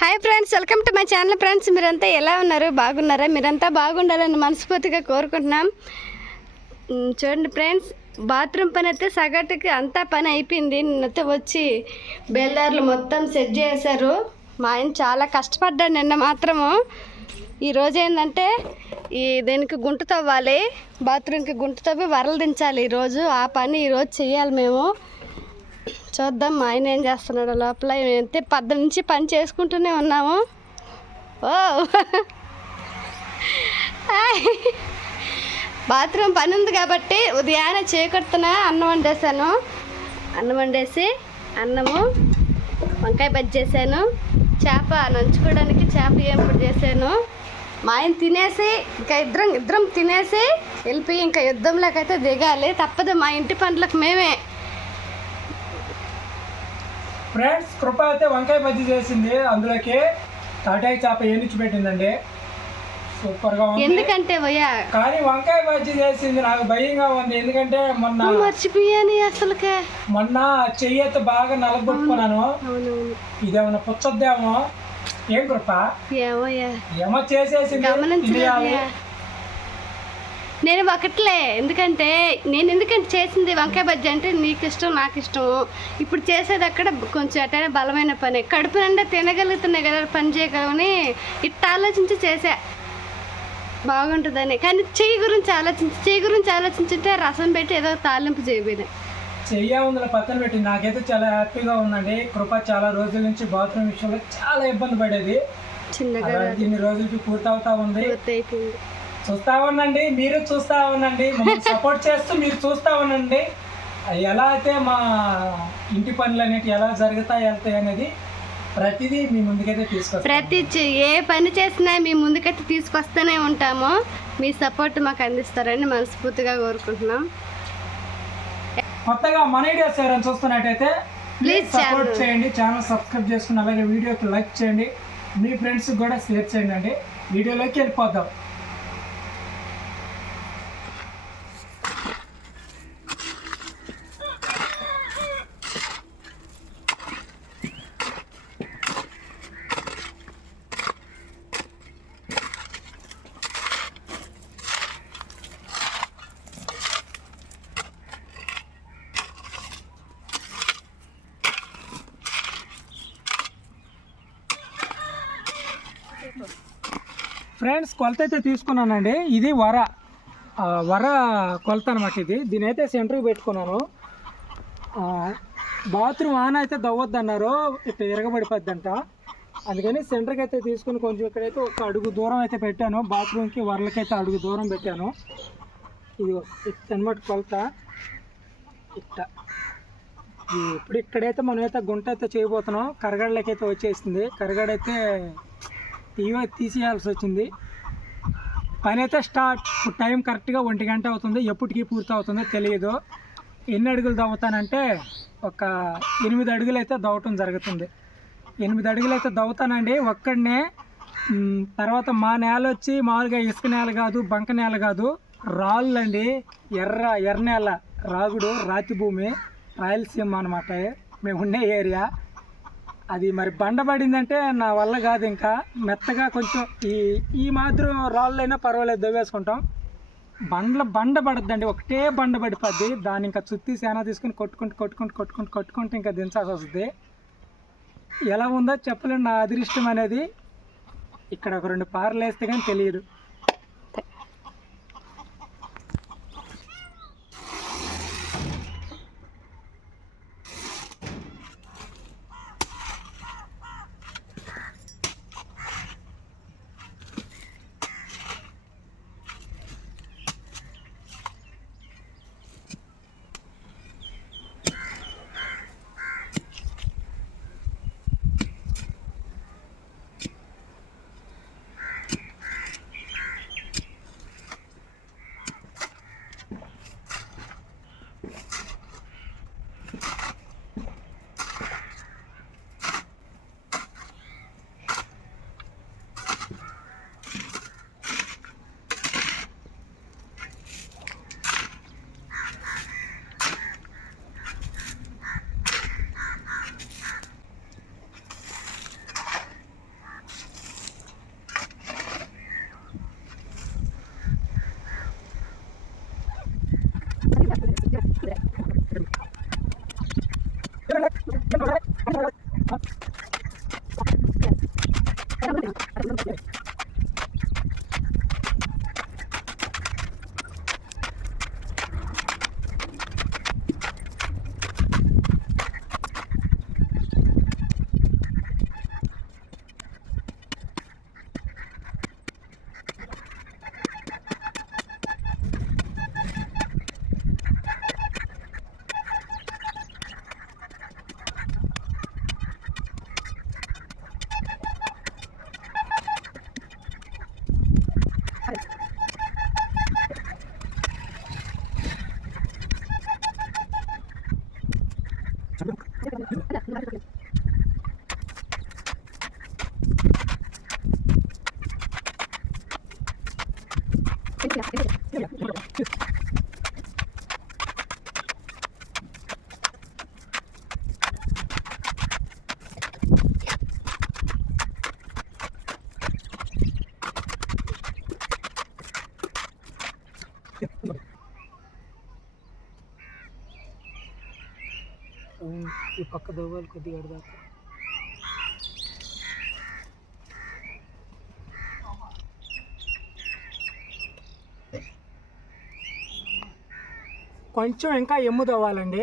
Hi friends welcome to my channel friends మీరంతా ఎలా ఉన్నారు? బాగున్నారా? మీరంతా బాగుండాలని మనస్ఫూర్తిగా కోరుకుంటున్నాం. చూడండి ఫ్రెండ్స్ బాత్రూమ్ పని అయితే సగటుకి అంతా పని అయిపోయింది. నిన్నైతే వచ్చి బేల్దారులు మొత్తం సెట్ చేశారు. మా ఆయన చాలా కష్టపడ్డాడు నిన్న మాత్రము. ఈరోజు ఏంటంటే ఈ దీనికి గుంట తవ్వాలి బాత్రూమ్కి గుంట తవ్వి వరలు దించాలి. ఈరోజు ఆ పని ఈరోజు చేయాలి మేము. చూద్దాం మా ఆయన ఏం చేస్తున్నాడు లోపల. అయితే పద్ద నుంచి పని చేసుకుంటూనే ఉన్నాము. ఓ! బాత్రూమ్ పని ఉంది కాబట్టి ఉదయాన్నే చేకొడుతున్నా అన్నం వండేసాను అన్నం వండేసి అన్నము వంకాయ బజ్జి చేశాను. చేప నంచుకోవడానికి చేప ఏంపుడు చేశాను. మా ఆయన తినేసి ఇంకా ఇద్దరం ఇద్దరం తినేసి వెళ్ళిపోయి ఇంకా యుద్ధంలోకి అయితే దిగాలి. తప్పదు మా ఇంటి పనులకు మేమే. ఫ్రెండ్స్ కృప అయితే వంకాయ బజ్జీ చేసింది. అందులోకి తాటాయి చేప ఏనిచ్చి పెట్టిందండి. సూపర్గా ఉంది. ఎందుకంటే భయ్యా? కానీ వంకాయ బజ్జీ చేసింది. నాకు భయంగా ఉంది. ఎందుకంటే మొన్న మర్చిపోయాను అసలుకే. మొన్న చెయ్యి అయితే బాగా నలగొట్టుకున్నాను. ఇదేమన్నా పుచ్చద్దేమో? ఏం కృప? ఏమో చేసేసింది. గమనించలేదు తినేయాలి. నేను ఒకట్లే. ఎందుకంటే నేను ఎందుకంటే చేసింది వంకాయ బజ్జీ అంటే నీకు ఇష్టం నాకు ఇష్టం. ఇప్పుడు చేసేది అక్కడ కొంచెం ఎటైనా బలమైన పని. కడుపు నిండా తినగలుగుతున్నాయి కదా పని చేయగలని ఇట్ట ఆలోచించి చేసా బాగుంటుందని. కానీ చెయ్యి గురించి ఆలోచించి చెయ్యి గురించి ఆలోచించుంటే రసం పెట్టి ఏదో తాలింపు చేయబోయినా. చెయ్య ఉందని పక్కన పెట్టి నాకైతే చాలా హ్యాపీగా ఉందండి. కృప చాలా రోజుల నుంచి బాత్రూమ్ విషయంలో చాలా ఇబ్బంది పడేది. చిన్నగా ఇన్ని రోజులకి పూర్తవుతా ఉంది. చూస్తా ఉండండి మీరు చూస్తా ఉండండి సపోర్ట్ చేస్తూ మీరు చూస్తా ఉండండి. ఎలా అయితే మా ఇంటి పనులు అనేవి ఎలా జరుగుతాయి వెళ్తాయి అనేది ప్రతిదీ మీ ముందుకైతే తీసుకొస్తాం ప్రతి ఏ పని చేసినా మీ ముందుకైతే తీసుకొస్తూనే ఉంటాము. మీ సపోర్ట్ మాకు అందిస్తారని మనస్ఫూర్తిగా కోరుకుంటున్నాం. కొత్తగా మన వీడియోస్ ఎవరైనా చూస్తున్నట్టయితే Please సపోర్ట్. చేయండి ఛానల్ సబ్స్క్రైబ్ చేసుకుని అలాగే వీడియోకి లైక్ చేయండి. మీ ఫ్రెండ్స్ కూడా షేర్ చేయండి. అండి వీడియోలోకి వెళ్ళిపోదాం. ఫ్రెండ్స్ కొలత అయితే తీసుకున్నానండి. ఇది వర. వర కొలత అనమాట ఇది. దీని అయితే సెంటర్కి పెట్టుకున్నాను. బాత్రూమ్ ఆన్ అయితే దవ్వద్దు అన్నారు ఇట్లా ఎరగబడిపోద్దంట అందుకని సెంటర్కి అయితే తీసుకుని కొంచెం ఇక్కడైతే ఒక అడుగు దూరం అయితే పెట్టాను. బాత్రూమ్కి వరలకైతే అడుగు దూరం పెట్టాను. ఇది అనమాట కొలత. ఇట్ట. ఇప్పుడు ఇక్కడైతే మనం అయితే గుంట అయితే చేయబోతున్నాం. కరగడలకైతే వచ్చేసింది. కరగడైతే తీవ తీసేయాల్సి వచ్చింది. పని అయితే స్టార్ట్. టైం కరెక్ట్గా ఒంటి గంట అవుతుంది. ఎప్పటికీ పూర్తి అవుతుందో తెలియదు ఎన్ని అడుగులు దవ్వుతానంటే ఒక ఎనిమిది అడుగులు అయితే దవ్వటం జరుగుతుంది. ఎనిమిది అడుగులు అయితే దవ్వుతానండి. ఒక్కడనే తర్వాత మా నేల వచ్చి మామూలుగా ఇసుక నేల కాదు బంక నేల కాదు రాళ్ళు అండి ఎర్ర ఎర్ర నేల. రాగుడు రాతి భూమి రాయలసీమ అనమాట మేము ఉండే ఏరియా. అది మరి బండ పడిందంటే నా వల్ల కాదు ఇంకా. మెత్తగా కొంచెం ఈ ఈ మాత్రం రాళ్ళైనా పర్వాలేదు దవ్వేసుకుంటాం. బండ్ల బండ పడద్దండి ఒకటే బండ పడిపోద్ది దాన్ని ఇంకా చుట్టి సేన తీసుకుని కొట్టుకుంటూ కొట్టుకుంటూ కొట్టుకుంటూ కొట్టుకుంటూ ఇంకా దించాల్సి వస్తుంది. ఎలా ఉందో చెప్పలేను నా అదృష్టం అనేది. ఇక్కడ ఒక రెండు పార్లు వేస్తే కానీ తెలియదు. పక్క దోవాలి కొద్దిగా దాకా కొంచెం ఇంకా ఎమ్ము తవ్వాలండి.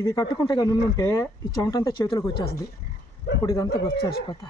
ఇది కట్టుకుంటే కానీ ఉంటే ఈ చెమటంతా చేతులకు వచ్చేస్తుంది. ఇప్పుడు ఇదంతా వచ్చేసిపోతా.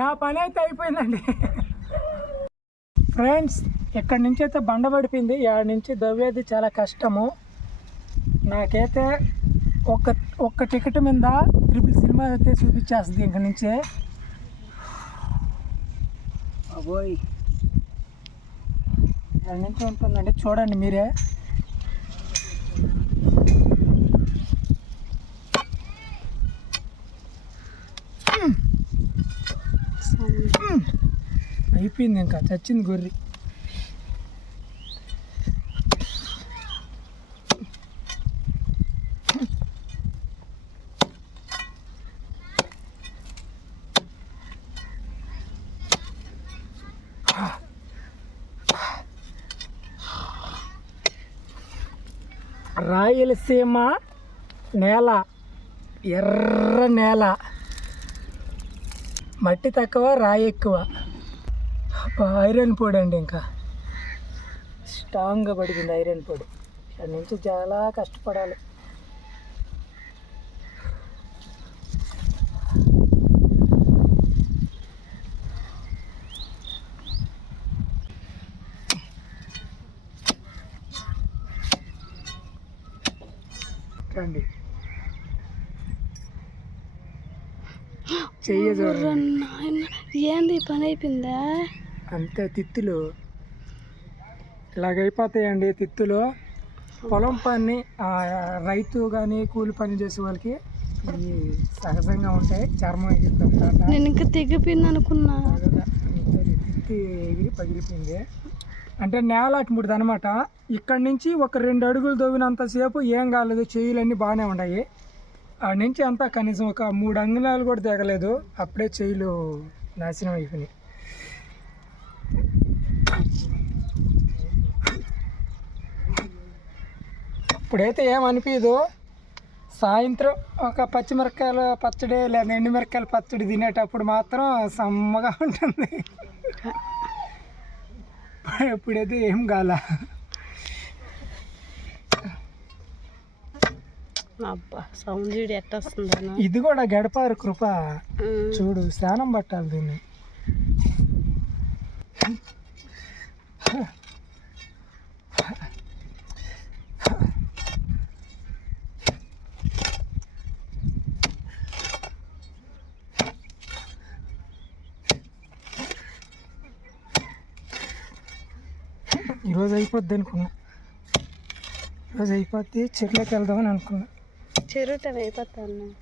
నా పని అయితే అయిపోయిందండి. ఫ్రెండ్స్ ఎక్కడి నుంచి అయితే బండ పడిపోయింది ఆడ నుంచి దవ్వేది చాలా కష్టము. నాకైతే ఒక్క ఒక్క టికెట్ మీద ట్రిపుల్ సినిమా అయితే చూపించేస్తుంది ఇంక నుంచే. అబోయ్ ఆడ నుంచి ఉంటుందండి చూడండి మీరే. అయిపోయింది ఇంకా చచ్చింది గొర్రె. రాయలసీమ నేల ఎర్ర నేల. మట్టి తక్కువ రాయి ఎక్కువ. ఐరన్ పొడి అండి ఇంకా. స్ట్రాంగ్గా పడిపోయింది ఐరన్ పొడి. దాని నుంచి చాలా కష్టపడాలి. చెయ్యి చూడండి నాయన ఏంది పని అయిపోయిందా? అంతే తిత్తులు. ఇలాగైపోతాయండి తిత్తులు. పొలం పని రైతు కానీ కూలి పని చేసే వాళ్ళకి ఇవి సహజంగా ఉంటాయి. చర్మం ఎగిరిపోతుంది నేను ఇంకా తెగిపోయింది అనుకున్నా. తిత్తి ఎగిరి పగిలిపోయింది. అంటే నేల అటుముడిది అనమాట ఇక్కడ నుంచి ఒక రెండు అడుగులు తవ్వినంతసేపు ఏం కాలేదు. చెయ్యిలన్నీ బాగానే ఉన్నాయి. ఆ నుంచి అంతా కనీసం ఒక మూడు అంగుళాలు కూడా దిగలేదు అప్పుడే చెయ్యిలు నాశనం అయిపోయినాయి. ఇప్పుడైతే ఏమనిపించదు సాయంత్రం ఒక పచ్చిమిరపకాయల పచ్చడి లేదా ఎండుమిరపకాయల పచ్చడి తినేటప్పుడు మాత్రం సమ్మగా ఉంటుంది. ఇప్పుడైతే ఏం కాల. ఇది కూడా గడపారు కృప. చూడు స్నానం పట్టాలి దీన్ని. ఈరోజు అయిపోద్ది అనుకున్నా. ఈరోజు అయిపోద్ది చెట్లోకి వెళ్దామని అనుకున్నా. అయిపోతాను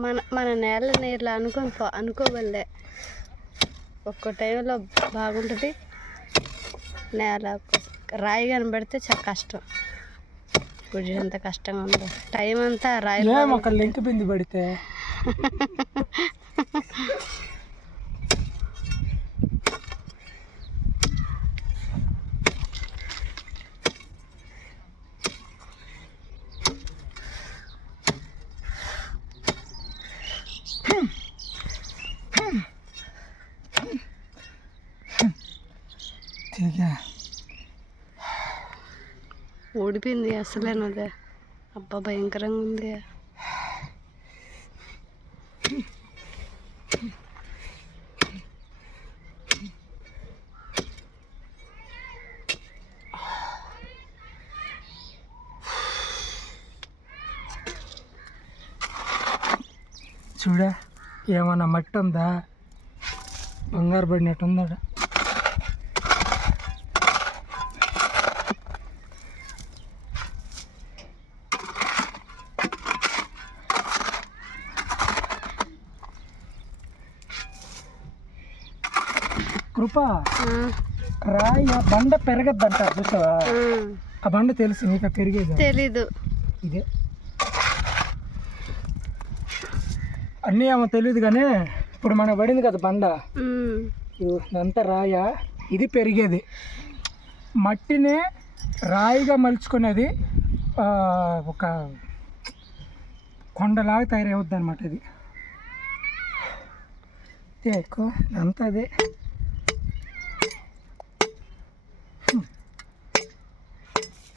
మన మన నేల నీళ్ళు అనుకొని పో అనుకోవల్లే. ఒక్కో టైంలో బాగుంటుంది. నేల రాయి కనబడితే చాలా కష్టం. ఇప్పుడు ఎంత కష్టంగా ఉందో టైం అంతా రాయి ఒక లింక్ బింది పడితే? ఊడిపోయింది అసలేనదే. అబ్బా భయంకరంగా ఉంది. చూడా ఏమన్నా మట్టి ఉందా? బంగారు పడినట్టు ఉందా ఆ, రాయి ఆ బండ పెరగద్దంట చూసావా? ఆ, బండ తెలుసు నీకు పెరిగేది తెలీదు. ఇదే. అన్నీ ఏమో తెలియదు కానీ ఇప్పుడు మనకు పడింది కదా బండ. ఇదంతా రాయ? ఇది పెరిగేది. మట్టిని రాయిగా మలుచుకునేది ఒక కొండలాగా తయారవుద్ది అనమాట ఇది. ఎక్కువ ఇదంతా అదే.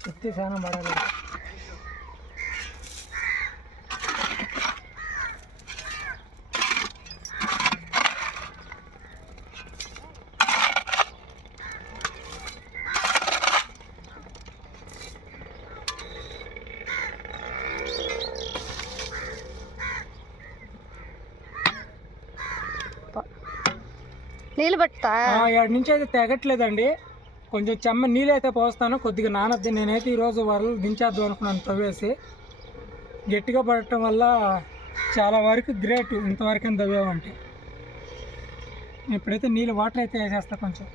ఎత్తి చాలా పడాలి నీళ్ళు పట్టుతా? ఏడు నుంచి అయితే తెగట్లేదండి. కొంచెం చెమ్మ నీళ్ళు అయితే పోస్తాను. కొద్దిగా నానద్ది. నేనైతే ఈరోజు వరలు దించేద్దాం అనుకున్నాను తవ్వేసి. గట్టిగా పడటం వల్ల చాలా వరకు గ్రేట్ ఇంతవరకు తవ్వామంటే. ఇప్పుడైతే నీళ్ళు వాటర్ అయితే వేసేస్తా కొంచెం.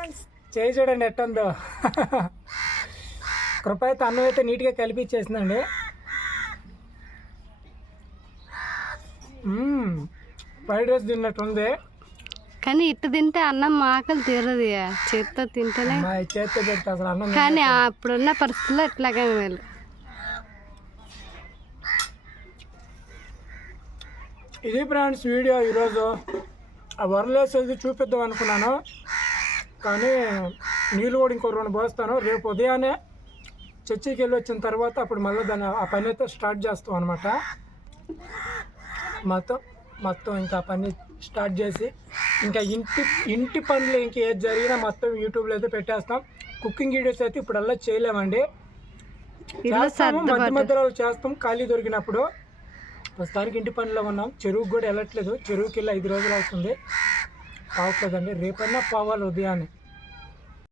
ఫ్రెండ్స్ చేయి చూడండి ఎట్టుందో. కృప అయితే అన్నం అయితే నీట్గా కలిపి ఇచ్చేసిందండి. Fried rice తిన్నట్టుంది. కానీ ఇట్టు తింటే అన్నం ఆకలి తీరదు. చేత్తో తింటేనే. చేతితో పెడితే అసలు అన్నం కానీ అప్పుడున్న పరిస్థితుల్లో ఇట్లాగే మేలు. ఇది ఫ్రెండ్స్ వీడియో ఈరోజు. ఆ వరలేసేది చూపిద్దాం అనుకున్నాను. కానీ నీళ్ళు కూడా ఇంకో రెండు పోస్తాను. రేపు ఉదయాన్నే చర్చికి వెళ్ళి వచ్చిన తర్వాత అప్పుడు మళ్ళీ దాన్ని ఆ పని అయితే స్టార్ట్ చేస్తాం అనమాట మొత్తం మొత్తం ఇంకా పని స్టార్ట్ చేసి ఇంకా ఇంటి ఇంటి పనులు ఇంక ఏది జరిగినా మొత్తం యూట్యూబ్లో అయితే పెట్టేస్తాం. కుకింగ్ వీడియోస్ అయితే ఇప్పుడల్లా చేయలేమండి. ఇల్లు చేస్తాము మధ్య మధ్యలో చేస్తాం. ఖాళీ దొరికినప్పుడు ప్రస్తుతానికి ఇంటి పనిలో ఉన్నాం. చెరువుకి కూడా వెళ్ళట్లేదు. చెరువుకి వెళ్ళి ఐదు రోజులు అవుతుంది. కావట్లేదండి రేపన్నా పోవాలి ఉదయాన్నే